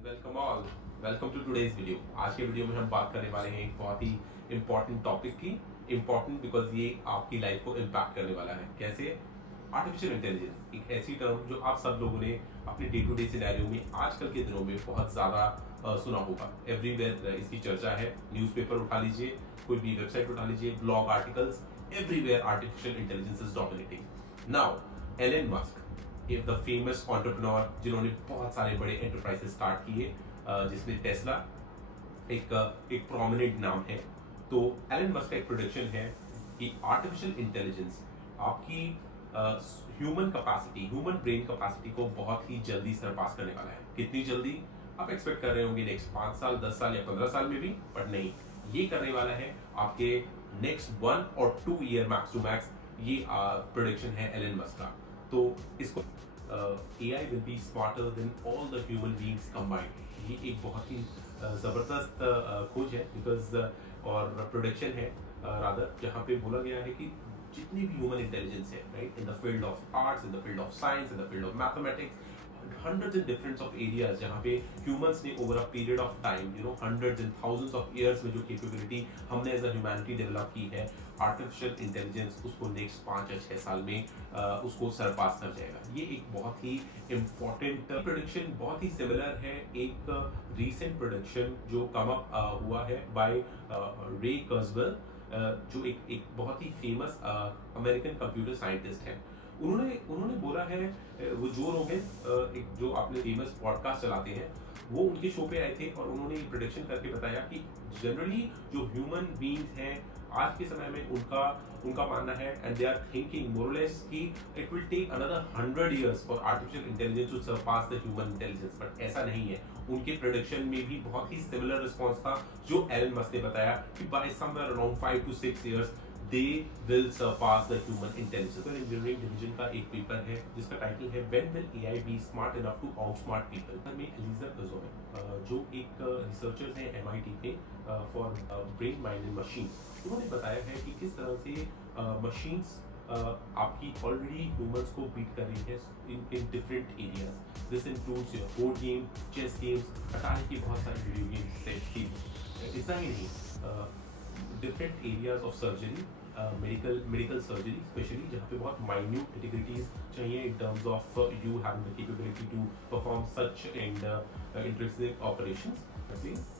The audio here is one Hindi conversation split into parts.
Welcome all welcome to today's video. आज के वीडियो में हम बात करने वाले हैं एक बहुत ही इंपॉर्टेंट टॉपिक की। इंपॉर्टेंट बिकॉज ये आपकी लाइफ को इम्पैक्ट करने वाला है। कैसे? आर्टिफिशियल इंटेलिजेंस एक ऐसी टर्म जो आप सब लोगों ने अपने डे टू डे सिनेरियो में आजकल के दिनों में बहुत ज़्यादा सुना होगा। एवरीवेयर इसकी चर्चा है। न्यूज़पेपर उठा लीजिए, कोई भी वेबसाइट उठा लीजिए, blog articles, everywhere artificial intelligence is dominating. Now Elon Musk, the famous entrepreneur जिन्होंने बहुत सारे बड़े एंटरप्राइजेस स्टार्ट किए, जिसमें टेस्ला एक प्रोमिनेंट नाम है। तो एलन मस्क का एक प्रोडिक्शन है कि आर्टिफिशियल इंटेलिजेंस आपकी human capacity, human brain capacity को बहुत ही जल्दी सरपास करने वाला है। कितनी जल्दी आप एक्सपेक्ट कर रहे होंगे? नेक्स्ट 5 साल, 10 साल या 15 साल में भी, बट नहीं, ये करने वाला है आपके नेक्स्ट 1 और 2 ईयर मैक्स टू मैक्स। ये प्रोडिक्शन है एलन मस्क का। तो इसको AI will be smarter than all the human beings combined। ये एक बहुत ही ज़बरदस्त खोज है, बिकॉज और प्रोडक्शन है रादर, जहाँ पे बोला गया है कि जितनी भी ह्यूमन इंटेलिजेंस है, right, in the field of arts, in the field of science, in the field of mathematics, hundreds and different of areas जहाँ पे humans ने over a period of time, hundreds and thousands of years में जो capability हमने as a humanity develop की है, artificial intelligence उसको next 5 या 6 साल में उसको सरपास कर जाएगा। ये एक बहुत ही important prediction, बहुत ही similar है एक recent prediction जो come up हुआ है by रे कर्ज़वेल, जो एक बहुत ही फेमस अमेरिकन कंप्यूटर साइंटिस्ट है। उन्होंने बोला है, वो जो रोगन, एक जो आपने फेमस पॉडकास्ट चलाते हैं, वो उनके शो पे आए थे और उन्होंने ये प्रेडिक्शन करके बताया कि जनरली जो ह्यूमन बीइंग्स हैं आज के समय में, उनका मानना है and they are thinking more or less कि it will take another 100 years for artificial intelligence to surpass the human intelligence. But ऐसा नहीं है। उनके प्रेडिक्शन में भी बहुत ही सिमिलर रिस्पॉन्स था जो एलन मस्क ने बताया कि bye somewhere around 5 to 6 years they will surpass the human intelligence। Engineering division का एक पेपर है जिसका टाइटल है When will AI be smart enough to outsmart people। में एलिजा कज़ोवे, जो एक रिसर्चर्स हैं MIT के for brain mind and machine, उन्होंने बताया है कि किस तरह से मशीन्स आपकी ऑलरेडी ह्यूमंस को बीट कर रही है in different areas. This includes your board game, chess games, Atari की बहुत सारी वीडियो गेम्स सेट। इतना ही नहीं, different areas of surgery, medical surgery specially, जहाँ पे बहुत माइन्यूट इंटीग्रिटीज चाहिए in terms of you having the capability to perform such and interesting operations,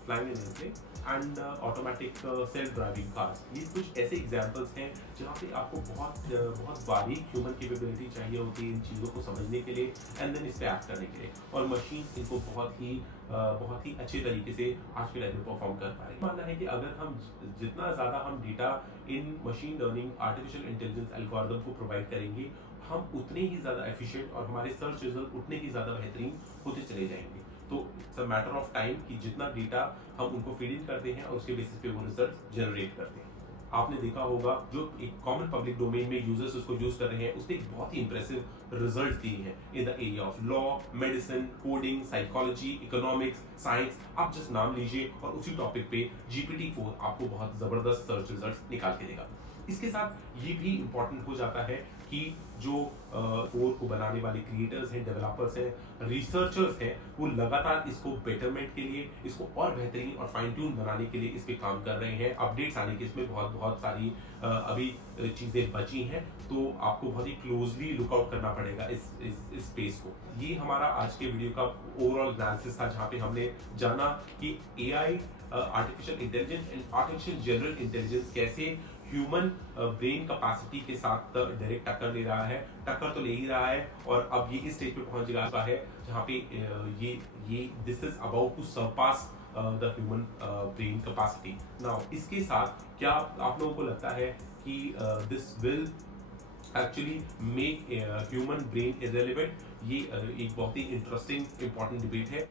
flying in airplane and automatic self driving cars. ये कुछ ऐसे एग्जांपल्स हैं जहाँ पे आपको बहुत बारीक ह्यूमन कैपेबिलिटी चाहिए होती है इन चीज़ों को समझने के लिए एंड देन इस पे एक्ट करने के लिए, और मशीन्स इनको बहुत ही अच्छे तरीके से आज के टाइम में परफॉर्म कर पा रही है। मानना है कि अगर हम जितना ज़्यादा हम data in machine learning artificial intelligence algorithm को प्रोवाइड करेंगे, हम उतने ही ज़्यादा एफिशिएंट और हमारे सर्च रिजल्ट उतने ही ज़्यादा बेहतरीन होते चले जाएंगे। तो it's a matter of time कि जितना डेटा हम उनको फीड इन करते हैं और उसके बेसिस पे वो रिजल्ट जनरेट करते हैं। आपने देखा होगा जो एक कॉमन पब्लिक डोमेन में यूजर्स उसको यूज कर रहे हैं, उसने एक बहुत ही इंप्रेसिव रिजल्ट दिए हैं in the area of law, medicine, coding, psychology, economics, science. आप जस्ट नाम लीजिए और उसी टॉपिक पे GPT-4 आपको बहुत जबरदस्त सर्च रिजल्ट निकाल के देगा। इसके साथ ये भी इंपॉर्टेंट हो जाता है कि जो कोड को बनाने वाले क्रिएटर्स हैं, डेवलपर्स हैं, रिसर्चर्स हैं, वो लगातार इसको बेटरमेंट के लिए, इसको और बेहतरीन और फाइन ट्यून बनाने के लिए इस पे काम कर रहे हैं। अपडेट्स आने की इसमें बहुत सारी अभी चीज़ें बची हैं, तो आपको बहुत ही क्लोजली लुकआउट करना पड़ेगा इस स्पेस को। ये हमारा आज के वीडियो का ओवरऑल एनालिसिस था, जहाँ पे हमने जाना कि AI, artificial intelligence and artificial general intelligence कैसे ह्यूमन ब्रेन कैपेसिटी के साथ डायरेक्ट टक्कर ले रहा है। टक्कर तो ले ही रहा है और अब ये इस स्टेज पे पहुंच गया है जहाँ पे ये this is about to surpass the human brain capacity. Now इसके साथ क्या आप लोगों को लगता है कि this will actually make human brain irrelevant? ये एक बहुत ही इंटरेस्टिंग इंपॉर्टेंट डिबेट है।